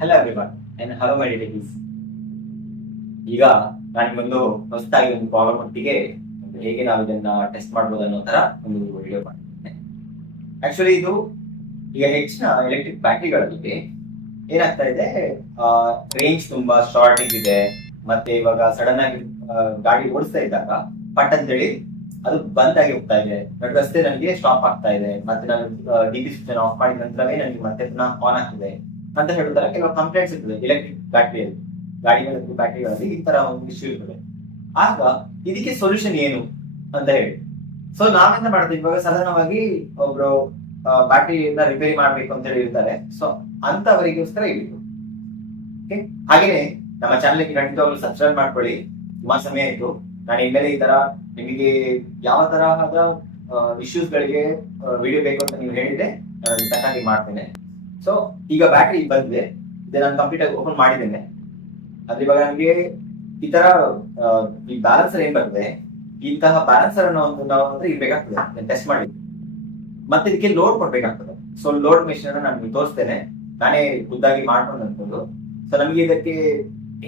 Hello everyone and hello my dear. ಈಗ ನಾನು ನಿಮ್ಮೊಂದು ಹೊಸದಾಗಿ ಒಂದು ಪ್ರಾಬ್ಲಮ್ ಒಟ್ಟಿಗೆ ಹೇಗೆ ನಾವು ಇದನ್ನ ಟೆಸ್ಟ್ ಮಾಡ್ಬೋದು ಅನ್ನೋ ತರ ಒಂದು ವಿಡಿಯೋ ಮಾಡಿದ್ದೇನೆ. ಆಕ್ಚುಲಿ ಇದು ಈಗ ಹೆಚ್ಚಿನ ಎಲೆಕ್ಟ್ರಿಕ್ ಬ್ಯಾಟರಿಗಳಲ್ಲಿ ಏನಾಗ್ತಾ ಇದೆ, ರೇಂಜ್ ತುಂಬಾ ಶಾರ್ಟೇಜ್ ಇದೆ. ಮತ್ತೆ ಇವಾಗ ಸಡನ್ ಆಗಿ ಗಾಡಿ ಓಡಿಸ್ತಾ ಇದ್ದಾಗ ಪಟ್ ಅಂತೇಳಿ ಅದು ಬಂದ್ ಆಗಿ ಹೋಗ್ತಾ ಇದೆ, ನಡುಗಷ್ಟೇ ನನಗೆ ಸ್ಟಾಪ್ ಆಗ್ತಾ ಇದೆ, ಮತ್ತೆ ನಾನು ಡಿ.ಪಿ ಸ್ವಿಚ್ ಆಫ್ ಮಾಡಿದ ನಂತರವೇ ನನಗೆ ಮತ್ತೆ ಪುನಃ ಆನ್ ಆಗ್ತಿದೆ ಅಂತ ಹೇಳುತ್ತಾರೆ. ಕೆಲವು ಕಂಪ್ಲೇಂಟ್ಸ್ ಇರ್ತದೆ ಎಲೆಕ್ಟ್ರಿಕ್ ಬ್ಯಾಟರಿಯಲ್ಲಿ, ಗಾಡಿಗಳ ಬ್ಯಾಟರಿಗಳಲ್ಲಿ ಈ ತರ ಒಂದು ಇಶ್ಯೂ ಇರ್ತದೆ. ಆಗ ಇದಕ್ಕೆ ಸೊಲ್ಯೂಷನ್ ಏನು ಅಂತ ಹೇಳಿ, ಸೊ ನಾವೆಂತ ಮಾಡ್ತೀವಿ, ಇವಾಗ ಸಾಧಾರಣವಾಗಿ ಒಬ್ರು ಬ್ಯಾಟರಿಯನ್ನ ರಿಪೇರಿ ಮಾಡ್ಬೇಕು ಅಂತ ಹೇಳಿ ಇರ್ತಾರೆ. ಸೊ ಅಂತವರಿಗೋಸ್ಕರ ಇತ್ತು. ಹಾಗೇನೆ ನಮ್ಮ ಚಾನಲ್ಗೆ ಖಂಡಿತವಾಗ್ಲೂ ಸಬ್ಸ್ಕ್ರೈಬ್ ಮಾಡ್ಕೊಳ್ಳಿ. ತುಂಬಾ ಸಮಯ ಆಯ್ತು. ನಾನು ಇನ್ಮೇಲೆ ಈ ತರ ನಿಮಗೆ ಯಾವ ತರಹದ ಇಶ್ಯೂಸ್ ಗಳಿಗೆ ವಿಡಿಯೋ ಬೇಕು ಅಂತ ನೀವು ಹೇಳಿದ್ರೆ ನಾನು ತಕ್ಕಾಗಿ ಮಾಡ್ತೇನೆ. ಸೊ ಈಗ ಬ್ಯಾಟರಿ ಬಂದಿದೆ, ಇದೆ ನಾನು ಕಂಪ್ಲೀಟ್ ಆಗಿ ಓಪನ್ ಮಾಡಿದ್ದೇನೆ. ಆದ್ರೆ ಇವಾಗ ನಮಗೆ ಈ ತರ ಈ ಬ್ಯಾಲೆನ್ಸರ್ ಏನ್ ಬರ್ತದೆ, ಇಂತಹ ಬ್ಯಾಲೆನ್ಸರ್ ಅನ್ನು ಒಂದು ನಾವು ಅಂದ್ರೆ ಇರ್ಬೇಕಾಗ್ತದೆ ಟೆಸ್ಟ್ ಮಾಡಿ, ಮತ್ತೆ ಇದಕ್ಕೆ ಲೋಡ್ ಕೊಡ್ಬೇಕಾಗ್ತದೆ. ಸೊ ಲೋಡ್ ಮೆಷಿನ್ ಅನ್ನು ನಾನು ತೋರಿಸ್ತೇನೆ, ನಾನೇ ಖುದ್ದಾಗಿ ಮಾಡ್ಕೊಂಡಂಥದ್ದು. ಸೊ ನಮಗೆ ಇದಕ್ಕೆ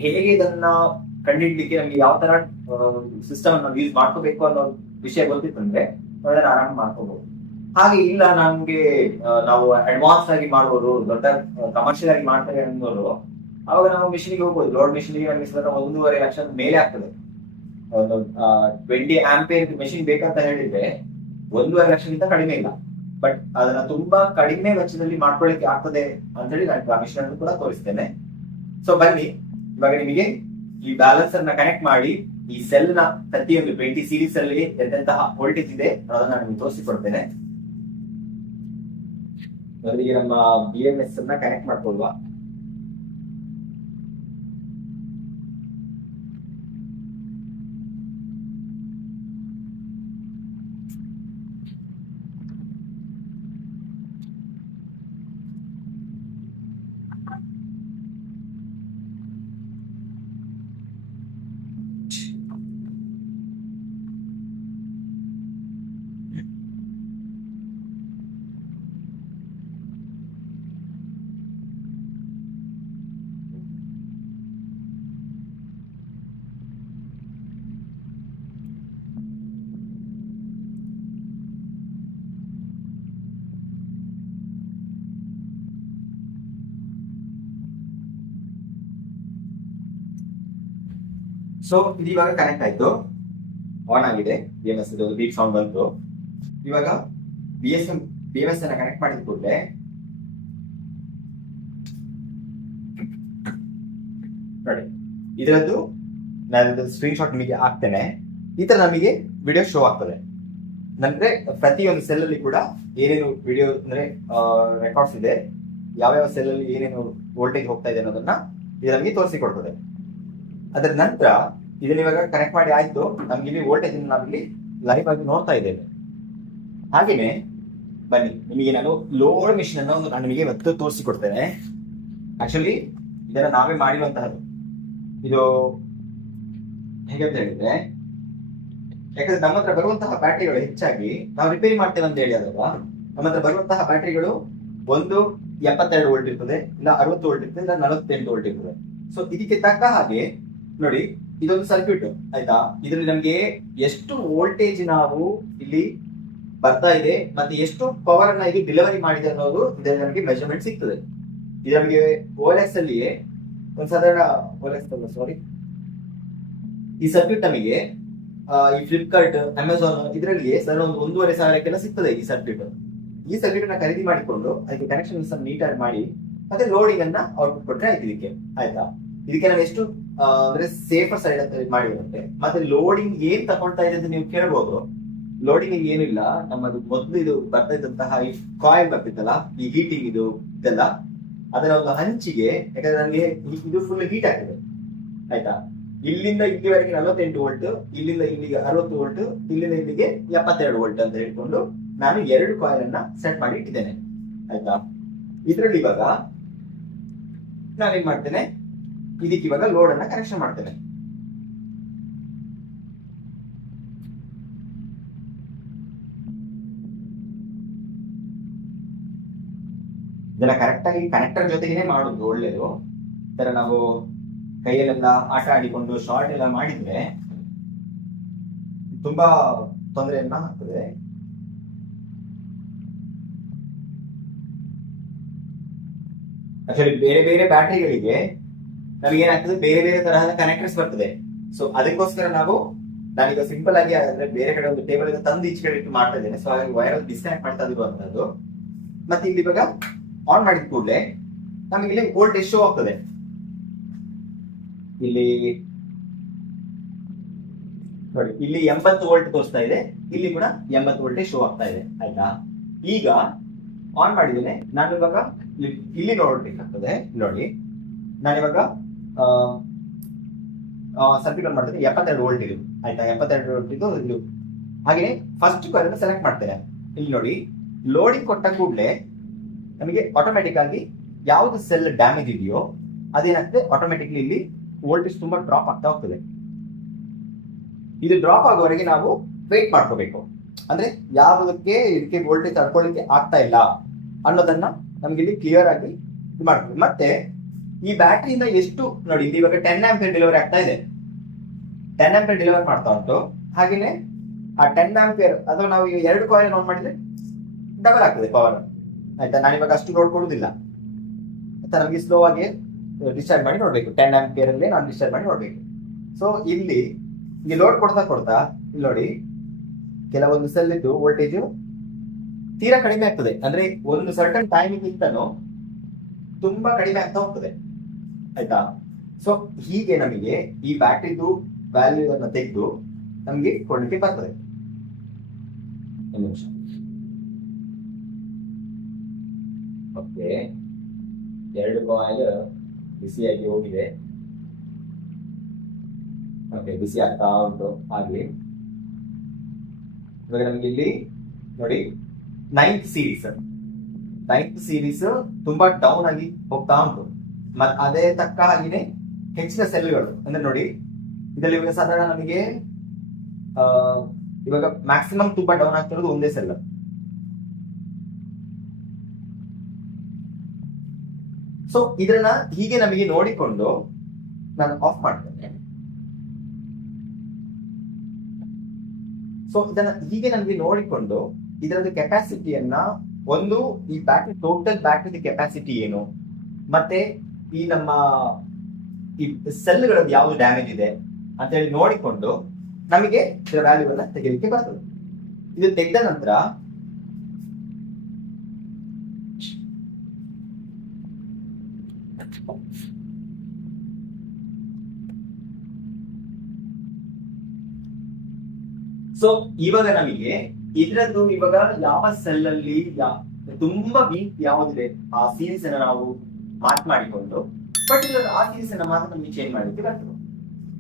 ಹೇಗೆ ಇದನ್ನ ಕಂಡಿಡ್ಲಿಕ್ಕೆ ನಮ್ಗೆ ಯಾವ ತರ ಸಿಸ್ಟಮ್ ಅನ್ನು ಯೂಸ್ ಮಾಡ್ಕೋಬೇಕು ಅನ್ನೋ ವಿಷಯ ಗೊತ್ತಿತ್ತಂದ್ರೆ ಅದನ್ನ ಆರಾಮ ಮಾಡ್ಕೋಬಹುದು. ಹಾಗೆ ಇಲ್ಲ ನಮ್ಗೆ ನಾವು ಅಡ್ವಾನ್ಸ್ ಆಗಿ ಮಾಡುವವರು, ದೊಡ್ಡ ಕಮರ್ಷಿಯಲ್ ಆಗಿ ಮಾಡ್ತಾರೆ ಅನ್ನೋರು, ಅವಾಗ ನಾವು ಮಿಷಿನ್ಗೆ ಹೋಗ್ಬೋದು. ಲೋಡ್ ಮಿಷಿನ್ಗೆ ನಮಗೆ 1.5 ಲಕ್ಷ ಮೇಲೆ ಆಗ್ತದೆ. ಒಂದು 20 ಆಂಪಿಯರ್ ಮೆಷಿನ್ ಬೇಕಂತ ಹೇಳಿದ್ರೆ 1.5 ಲಕ್ಷಕ್ಕಿಂತ ಕಡಿಮೆ ಇಲ್ಲ. ಬಟ್ ಅದನ್ನ ತುಂಬಾ ಕಡಿಮೆ ವೆಚ್ಚದಲ್ಲಿ ಮಾಡ್ಕೊಳ್ಳಿಕ್ಕೆ ಆಗ್ತದೆ ಅಂತ ಹೇಳಿ ನಾನು ಆ ಮಿಷನ್ ಅನ್ನು ಕೂಡ ತೋರಿಸ್ತೇನೆ. ಸೊ ಬನ್ನಿ, ಇವಾಗ ನಿಮಗೆ ಈ ಬ್ಯಾಲೆನ್ಸರ್ ನ ಕನೆಕ್ಟ್ ಮಾಡಿ ಈ ಸೆಲ್ ನ ಪ್ರತಿಯೊಂದು 20 ಸೀರೀಸ್ ಅಲ್ಲಿ ಎಂತೆಂತಹ ವೋಲ್ಟೇಜ್ ಇದೆ ಅದನ್ನ ನಾನು ನಿಮ್ಗೆ ತೋರಿಸಿಕೊಡ್ತೇನೆ. ಮೊದಲಿಗೆ ನಮ್ಮ BMS ಅನ್ನ ಕನೆಕ್ಟ್ ಮಾಡ್ಕೊಳ್ಳುವ. ಸೊ ಇದು ಇವಾಗ ಕನೆಕ್ಟ್ ಆಯ್ತು, ಆನ್ ಆಗಿದೆ. BMS ಬೀಪ್ ಸೌಂಡ್ ಬಂತು. ಇವಾಗ BMS ಅನ್ನ ಕನೆಕ್ಟ್ ಮಾಡಿದ ಕೂಡಲೇ ನೋಡಿ ಇದರದ್ದು ನಾನು ಸ್ಕ್ರೀನ್ ಶಾಟ್ ನಿಮಗೆ ಹಾಕ್ತೇನೆ. ಈ ತರ ನಮಗೆ ವಿಡಿಯೋ ಶೋ ಆಗ್ತದೆ. ಅಂದ್ರೆ ಪ್ರತಿಯೊಂದು ಸೆಲ್ ಅಲ್ಲಿ ಕೂಡ ಏನೇನು ವಿಡಿಯೋ ಅಂದ್ರೆ ರೆಕಾರ್ಡ್ಸ್ ಇದೆ, ಯಾವ್ಯಾವ ಸೆಲ್ ಅಲ್ಲಿ ಏನೇನು ವೋಲ್ಟೇಜ್ ಹೋಗ್ತಾ ಇದೆ ಅನ್ನೋದನ್ನ ಇದು ನಮಗೆ ತೋರಿಸಿಕೊಡ್ತದೆ. ಅದರ ನಂತರ ಇದನ್ನ ಇವಾಗ ಕನೆಕ್ಟ್ ಮಾಡಿ ಆಯ್ತು, ನಮ್ಗೆ ಇಲ್ಲಿ ವೋಲ್ಟೇಜ್ ನಾವಿಲ್ಲಿ ಲೈವ್ ಆಗಿ ನೋಡ್ತಾ ಇದ್ದೇವೆ. ಹಾಗೇನೆ ಬನ್ನಿ, ನಿಮಗೆ ನಾನು ಲೋಡ್ ಮಿಷಿನ್ ಅನ್ನು ನಾನು ನಿಮಗೆ ಇವತ್ತು ತೋರಿಸಿಕೊಡ್ತೇನೆ. ಆಕ್ಚುಲಿ ಇದನ್ನ ನಾವೇ ಮಾಡಿರುವಂತಹದ್ದು. ಇದು ಹೇಗೆ ಅಂತ ಹೇಳಿದ್ರೆ, ಯಾಕಂದ್ರೆ ನಮ್ಮ ಹತ್ರ ಬರುವಂತಹ ಬ್ಯಾಟರಿಗಳು ಹೆಚ್ಚಾಗಿ ನಾವು ರಿಪೇರಿ ಮಾಡ್ತೇವೆ ಅಂತ ಹೇಳಿ ಆದಾಗ ನಮ್ಮ ಹತ್ರ ಬರುವಂತಹ ಬ್ಯಾಟರಿಗಳು ಒಂದು 72 ವೋಲ್ಟ್ ಇರ್ತದೆ, ಇಲ್ಲ 60 ವೋಲ್ಟ್ ಇರ್ತದೆ, ಇಲ್ಲ 48 ವೋಲ್ಟ್ ಇರ್ತದೆ. ಸೊ ಇದಕ್ಕೆ ತಕ್ಕ ಹಾಗೆ ನೋಡಿ, ಇದೊಂದು ಸರ್ಕ್ಯೂಟ್ ಆಯ್ತಾ. ಇದರಲ್ಲಿ ನಮ್ಗೆ ಎಷ್ಟು ವೋಲ್ಟೇಜ್ ನಾವು ಇಲ್ಲಿ ಬರ್ತಾ ಇದೆ ಮತ್ತೆ ಎಷ್ಟು ಪವರ್ ಅನ್ನ ಇದು ಡೆಲಿವರಿ ಮಾಡಿದೆ ಅನ್ನೋದು ಇದರಲ್ಲಿ ನಮಗೆ ಮೆಜರ್ಮೆಂಟ್ ಸಿಗ್ತದೆ. ಇದು ನಮಗೆ OLX ಅಲ್ಲಿಯೇ ಒಂದು ಸಾಧಾರಣ OLX ಸಾರಿ, ಈ ಸರ್ಕ್ಯೂಟ್ ನಮಗೆ ಈ ಫ್ಲಿಪ್ಕಾರ್ಟ್, ಅಮೆಝಾನ್ ಇದರಲ್ಲಿ ಸಾಧಾರಣ ಒಂದು 1,500,000 ಸಿಗ್ತದೆ ಈ ಸರ್ಕ್ಯೂಟ್. ಈ ಸರ್ಕ್ಯೂಟ್ ಅನ್ನ ಖರೀದಿ ಮಾಡಿಕೊಂಡು ಅದಕ್ಕೆ ಕನೆಕ್ಷನ್ಸ್ ನೀಟಾಗಿ ಮಾಡಿ ಮತ್ತೆ ಲೋಡಿಂಗ್ ಅನ್ನ ಔಟ್ಪುಟ್ ಕೊಟ್ರೆ ಆಯ್ತು ಇದಕ್ಕೆ, ಆಯ್ತಾ. ಇದಕ್ಕೆ ನಾವು ಎಷ್ಟು ಅಂದ್ರೆ ಸೇಫರ್ ಸೈಡ್ ಅಂತ ಮಾಡಿರುತ್ತೆ. ಮತ್ತೆ ಲೋಡಿಂಗ್ ಏನ್ ತಗೊಳ್ತಾ ಇದೆ ಅಂತ ನೀವು ಕೇಳ್ಬೋದು. ಲೋಡಿಂಗ್ ಏನಿಲ್ಲ, ನಮ್ಮದು ಮೊದಲು ಇದು ಬರ್ತಾ ಇದ್ದಂತಹ ಈ ಕಾಯಿಲ್ ಬರ್ತಿತ್ತಲ್ಲ, ಈ ಹೀಟಿಂಗ್ ಇದೆಲ್ಲ ಅದರ ಒಂದು ಹಂಚಿಗೆ, ಯಾಕಂದ್ರೆ ನನಗೆ ಇದು ಫುಲ್ ಹೀಟ್ ಆಗಿದೆ ಆಯ್ತಾ. ಇಲ್ಲಿಂದ ಇಲ್ಲಿವರೆಗೆ 48 ವೋಲ್ಟ್, ಇಲ್ಲಿಂದ ಇಲ್ಲಿಗೆ 60 ವೋಲ್ಟ್, ಇಲ್ಲಿಂದ ಇಲ್ಲಿಗೆ 72 ವೋಲ್ಟ್ ಅಂತ ಹೇಳ್ಕೊಂಡು ನಾನು 2 ಕಾಯಿಲ್ ಅನ್ನ ಸೆಟ್ ಮಾಡಿ ಇಟ್ಟಿದ್ದೇನೆ ಆಯ್ತಾ. ಇದರಲ್ಲಿ ಇವಾಗ ನಾನೇನ್ ಮಾಡ್ತೇನೆ, ಇದಕ್ಕೆ ಇವಾಗ ಲೋಡ್ ಅನ್ನ ಕನೆಕ್ಷನ್ ಮಾಡ್ತೇನೆ. ಇದನ್ನ ಕರೆಕ್ಟ್ ಆಗಿ ಕನೆಕ್ಟರ್ ಜೊತೆಗೇನೆ ಮಾಡೋದು ಒಳ್ಳೇದು. ಈ ತರ ನಾವು ಕೈಯಲ್ಲೆಲ್ಲ ಆಟ ಆಡಿಕೊಂಡು ಶಾರ್ಟ್ ಎಲ್ಲ ಮಾಡಿದ್ರೆ ತುಂಬಾ ತೊಂದರೆಯನ್ನ ಆಗ್ತದೆ. ಆಕ್ಚುಲಿ ಬೇರೆ ಬೇರೆ ಬ್ಯಾಟರಿಗಳಿಗೆ ನಮಗೆ ಏನಾಗ್ತದೆ, ಬೇರೆ ಬೇರೆ ತರಹದ ಕನೆಕ್ಟರ್ಸ್ ಬರ್ತದೆ. ಸೊ ಅದಕ್ಕೋಸ್ಕರ ನಾನೀಗ ಸಿಂಪಲ್ ಆಗಿ ಅಂದ್ರೆ ಬೇರೆ ಕಡೆ ಒಂದು ಟೇಬಲ್ ತಂದು ಈಚೆ ಕಡೆ ಇಟ್ಟು ಮಾಡ್ತಾ ಇದ್ದೇನೆ. ಸೊ ಹಾಗಾಗಿ ವೈರ್ ಡಿಸ್ಕನೆಕ್ಟ್ ಮಾಡ್ತಾ ಇರುವಂತದ್ದು. ಮತ್ತೆ ಇಲ್ಲಿ ಇವಾಗ ಆನ್ ಮಾಡಿದ ಕೂಡಲೇ ನಮಗೆ ಇಲ್ಲಿ ವೋಲ್ಟೇಜ್ ಶೋ ಆಗ್ತದೆ. ಇಲ್ಲಿ ನೋಡಿ, ಇಲ್ಲಿ 80 ವೋಲ್ಟ್ ತೋರಿಸ್ತಾ ಇದೆ, ಇಲ್ಲಿ ಕೂಡ 80 ವೋಲ್ಟೇಜ್ ಶೋ ಆಗ್ತಾ ಇದೆ. ಆಯ್ತಾ, ಈಗ ಆನ್ ಮಾಡಿದ್ದೇನೆ ನಾನು. ಇವಾಗ ಇಲ್ಲಿ ನೋಡ್ಬೇಕಾಗ್ತದೆ. ನೋಡಿ, ನಾನಿವಾಗ ಸರ್ಕ್ಯೂಟ್ ಆನ್ ಮಾಡ್ತೇನೆ. 72 ವೋಲ್ಟ್ ಇದು. ಆಯ್ತಾ, 72 ವೋಲ್ಟ್ ಇದು. ಹಾಗೆ ಫಸ್ಟ್ ಕಾಯಿಲ್ ಸೆಲೆಕ್ಟ್ ಮಾಡ್ತೇನೆ. ಇಲ್ಲಿ ನೋಡಿ, ಲೋಡಿಂಗ್ ಕೊಟ್ಟ ಕೂಡಲೇ ನಮಗೆ ಆಟೋಮೆಟಿಕ್ ಆಗಿ ಯಾವ್ದು ಸೆಲ್ ಡ್ಯಾಮೇಜ್ ಇದೆಯೋ ಅದೇನಾಗ್ತದೆ, ಆಟೋಮೆಟಿಕ್ಲಿ ಇಲ್ಲಿ ವೋಲ್ಟೇಜ್ ತುಂಬಾ ಡ್ರಾಪ್ ಆಗ್ತಾ ಹೋಗ್ತದೆ. ಇದು ಡ್ರಾಪ್ ಆಗೋವರೆಗೆ ನಾವು ವೇಟ್ ಮಾಡ್ಕೋಬೇಕು. ಅಂದ್ರೆ ಯಾವುದಕ್ಕೆ ಇದಕ್ಕೆ ವೋಲ್ಟೇಜ್ ತಡ್ಕೊಳ್ಳಿಕ್ಕೆ ಆಗ್ತಾ ಇಲ್ಲ ಅನ್ನೋದನ್ನ ನಮ್ಗೆ ಇಲ್ಲಿ ಕ್ಲಿಯರ್ ಆಗಿ ಇದು ಮಾಡ್ತೀವಿ. ಮತ್ತೆ ಈ ಬ್ಯಾಟ್ರಿಯಿಂದ ಎಷ್ಟು ನೋಡಿ, ಇಲ್ಲಿ ಇವಾಗ 10 ಆಂಪಿಯರ್ ಡೆಲಿವರಿ ಆಗ್ತಾ ಇದೆ. 10 ಆಂಪಿಯರ್ ಡೆಲಿವರಿ ಮಾಡ್ತಾ ಉಂಟು. ಹಾಗೇನೆ ಆ 10 ಆಂಪಿಯರ್ ಅದು ನಾವು ಈಗ 2 ಕಾಯಿಲ್ ಆನ್ ಮಾಡಿದ್ರೆ ಡಬಲ್ ಆಗ್ತದೆ ಪವರ್. ಆಯ್ತಾ, ನಾನಿವಾಗ ಅಷ್ಟು ಲೋಡ್ ಕೊಡುದಿಲ್ಲ. ಆಯ್ತಾ, ನಮಗೆ ಸ್ಲೋ ಆಗಿ ಡಿಸ್ಚಾರ್ಜ್ ಮಾಡಿ ನೋಡ್ಬೇಕು. 10 ಆಂಪಿಯರ್ ಅಲ್ಲೇ ನಾನು ಡಿಸ್ಚಾರ್ಜ್ ಮಾಡಿ ನೋಡ್ಬೇಕು. ಸೊ ಇಲ್ಲಿ ಲೋಡ್ ಕೊಡ್ತಾ ಇಲ್ಲಿ ನೋಡಿ, ಕೆಲವೊಂದು ಸೆಲ್ ಇದ್ದು ವೋಲ್ಟೇಜ್ ತೀರಾ ಕಡಿಮೆ ಆಗ್ತದೆ. ಅಂದ್ರೆ ಒಂದು ಸರ್ಟನ್ ಟೈಮಿಂಗ್ ಇಂತನೂ ತುಂಬಾ ಕಡಿಮೆ ಆಗ್ತಾ ಹೋಗ್ತದೆ. ಆಯ್ತಾ, ಸೊ ಹೀಗೆ ನಮಗೆ ಈ ಬ್ಯಾಟ್ರಿದು ವ್ಯಾಲ್ಯೂ ಅನ್ನ ತೆಗೆದು ನಮ್ಗೆ ಕೊಡ್ಲಿಕ್ಕೆ ಬರ್ತದೆ. ಒಂದು ನಿಮಿಷ. ಓಕೆ, 2 ಕಾಯಿಲ್ ಬಿಸಿಯಾಗಿ ಹೋಗಿದೆ. ಓಕೆ, ಬಿಸಿ ಆಗ್ತಾ ಉಂಟು. ಆಗ್ಲಿ, ಇವಾಗ ನಮ್ಗೆ ಇಲ್ಲಿ ನೋಡಿ 9th ಸೀರೀಸ್ ತುಂಬಾ ಡೌನ್ ಆಗಿ ಹೋಗ್ತಾ ಉಂಟು. ಅದೇ ತಕ್ಕ ಹಾಗೆನೆ ಹೆಚ್ಚಿನ ಸೆಲ್ಗಳು ಅಂದ್ರೆ ನೋಡಿ, ಇದರಲ್ಲಿ ಇವಾಗ ಸಾಧಾರಣ ನಮಗೆ ಇವಾಗ ಮ್ಯಾಕ್ಸಿಮಮ್ ತುಂಬಾ ಡೌನ್ ಆಗ್ತಿರೋದು ಒಂದೇ ಸೆಲ್. ಸೊ ಇದನ್ನ ಹೀಗೆ ನಮಗೆ ನೋಡಿಕೊಂಡು ನಾನು ಆಫ್ ಮಾಡ್ತೇನೆ. ಸೊ ಇದನ್ನ ಹೀಗೆ ನಮಗೆ ನೋಡಿಕೊಂಡು ಇದರದ ಕೆಪಾಸಿಟಿಯನ್ನ, ಒಂದು ಈ ಬ್ಯಾಟ್ರಿ ಟೋಟಲ್ ಬ್ಯಾಟ್ರಿ ಕೆಪಾಸಿಟಿ ಏನು, ಮತ್ತೆ ಈ ನಮ್ಮ ಈ ಸೆಲ್ಗಳದ್ದು ಯಾವ್ದು ಡ್ಯಾಮೇಜ್ ಇದೆ ಅಂತ ಹೇಳಿ ನೋಡಿಕೊಂಡು ನಮಗೆ ಇದರ ವ್ಯಾಲ್ಯೂ ಅನ್ನ ತೆಗೆಯಲಿಕ್ಕೆ ಬರ್ತದೆ. ಇದು ತೆಗೆದ ನಂತರ ಸೊ ಇವಾಗ ನಮಗೆ ಇದರದ್ದು ಇವಾಗ ಯಾವ ಸೆಲ್ ಅಲ್ಲಿ ತುಂಬಾ ವೀಕ್ ಯಾವುದಿದೆ ಆ ಸೀರೀಸ್ ಅನ್ನ ನಾವು ಮಾರ್ಕ್ ಮಾಡಿಕೊಂಡು ಪರ್ಟಿಕ್ಯುಲರ್ ಆ ಸೀರೀಸ್ ಅನ್ನ ಮಾತ್ರ ನಮಗೆ ಚೇಂಜ್ ಮಾಡಲಿಕ್ಕೆ ಬರ್ತದೆ.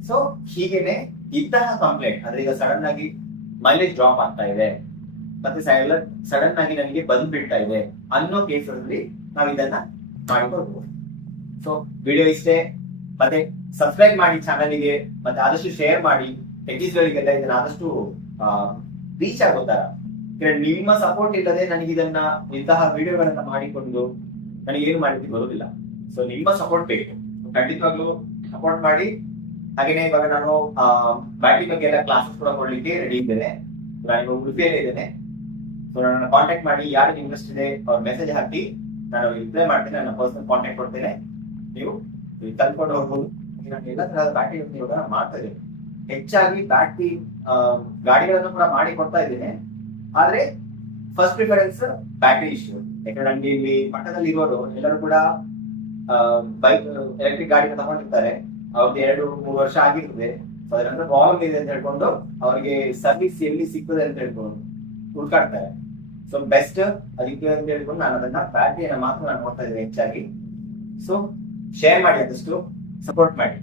ಸೊ ಹೀಗೇನೆ ಇಂತಹ ಕಂಪ್ಲೇಂಟ್ ಅಂದ್ರೆ ಈಗ ಸಡನ್ ಆಗಿ ಮೈಲೇಜ್ ಡ್ರಾಪ್ ಆಗ್ತಾ ಇದೆ, ಮತ್ತೆ ಸಡನ್ ಆಗಿ ನನಗೆ ಬಂದ್ಬಿಡ್ತಾ ಇದೆ ಅನ್ನೋ ಕೇಸಲ್ಲಿ ನಾವು ಇದನ್ನ ಮಾಡಿಕೊಳ್ಬಹುದು. ಸೊ ವಿಡಿಯೋ ಇಷ್ಟೇ. ಮತ್ತೆ ಸಬ್ಸ್ಕ್ರೈಬ್ ಮಾಡಿ ಚಾನಲ್ಗೆ, ಮತ್ತೆ ಆದಷ್ಟು ಶೇರ್ ಮಾಡಿ. ಟೆಕ್ನಿಕ್ಸ್ಗಳಿಗೆಲ್ಲ ಇದನ್ನ ಆದಷ್ಟು ರೀಚ್ ಆಗೋ ತರ. ನಿಮ್ಮ ಸಪೋರ್ಟ್ ಇಲ್ಲದೆ ನನಗೆ ಇಂತಹ ವಿಡಿಯೋಗಳನ್ನ ಮಾಡಿಕೊಂಡು ನನಗೇನು ಮಾಡಲಿಕ್ಕೆ ಬರುವುದಿಲ್ಲ. ಸೊ ನಿಮ್ಮ ಸಪೋರ್ಟ್ ಬೇಕು, ಖಂಡಿತವಾಗ್ಲೂ ಸಪೋರ್ಟ್ ಮಾಡಿ. ಹಾಗೇನೆ ಇವಾಗ ನಾನು ಬ್ಯಾಟ್ರಿ ಬಗ್ಗೆ ಎಲ್ಲ ಕ್ಲಾಸಸ್ ಕೂಡ ಕೊಡ್ಲಿಕ್ಕೆ ರೆಡಿ ಇದ್ದೇನೆ. ನಾನು ಉಡುಪಿಯಲ್ಲೇ ಇದ್ದೇನೆ. ಸೊ ನನ್ನ ಕಾಂಟ್ಯಾಕ್ಟ್ ಮಾಡಿ, ಯಾರಿಗೆ ಇಂಟ್ರೆಸ್ಟ್ ಇದೆ ಅವ್ರ ಮೆಸೇಜ್ ಹಾಕಿ, ನಾನು ರಿಪ್ಲೈ ಮಾಡ್ತೇನೆ. ನನ್ನ ಪರ್ಸನಲ್ ಕಾಂಟ್ಯಾಕ್ಟ್ ಕೊಡ್ತೇನೆ, ನೀವು ಕಲ್ತ್ಕೊಂಡು ಹೋಗ್ಬೋದು. ನಾನು ಎಲ್ಲ ತರಹದ ಬ್ಯಾಟ್ರಿ ಇವಾಗ ಮಾಡ್ತಾ ಇದ್ದೇನೆ. ಹೆಚ್ಚಾಗಿ ಬ್ಯಾಟ್ರಿ ಗಾಡಿಗಳನ್ನು ಕೂಡ ಮಾಡಿ ಕೊಡ್ತಾ ಇದ್ದೇನೆ. ಆದ್ರೆ ಫಸ್ಟ್ ಪ್ರಿಫರೆನ್ಸ್ ಬ್ಯಾಟ್ರಿ ಇಶ್ಯೂ. ಯಾಕಂದ್ರೆ ನನಗೆ ಇಲ್ಲಿ ಪಕ್ಕದಲ್ಲಿ ಇರೋರು ಎಲ್ಲರೂ ಕೂಡ ಬೈಕ್ ಎಲೆಕ್ಟ್ರಿಕ್ ಗಾಡಿ ತಗೊಂಡಿರ್ತಾರೆ. ಅವ್ರದ್ದು 2-3 ವರ್ಷ ಆಗಿರ್ತದೆ. ಅದರಿಂದ ಪ್ರಾಬ್ಲಮ್ ಇದೆ ಅಂತ ಹೇಳ್ಕೊಂಡು ಅವ್ರಿಗೆ ಸರ್ವಿಸ್ ಎಲ್ಲಿ ಸಿಗ್ತದೆ ಅಂತ ಹೇಳ್ಕೊಂಡು ಹುಡ್ಕಾಡ್ತಾರೆ. ಸೊ ಬೆಸ್ಟ್ ಅದಕ್ಕೆ ಅಂತ ಹೇಳ್ಕೊಂಡು ನಾನು ಅದನ್ನ ಬ್ಯಾಟ್ರಿಯನ್ನ ಮಾತ್ರ ನಾನು ನೋಡ್ತಾ ಇದ್ದೇನೆ ಹೆಚ್ಚಾಗಿ. ಸೊ ಶೇರ್ ಮಾಡಿ, ಆದಷ್ಟು ಸಪೋರ್ಟ್ ಮಾಡಿ.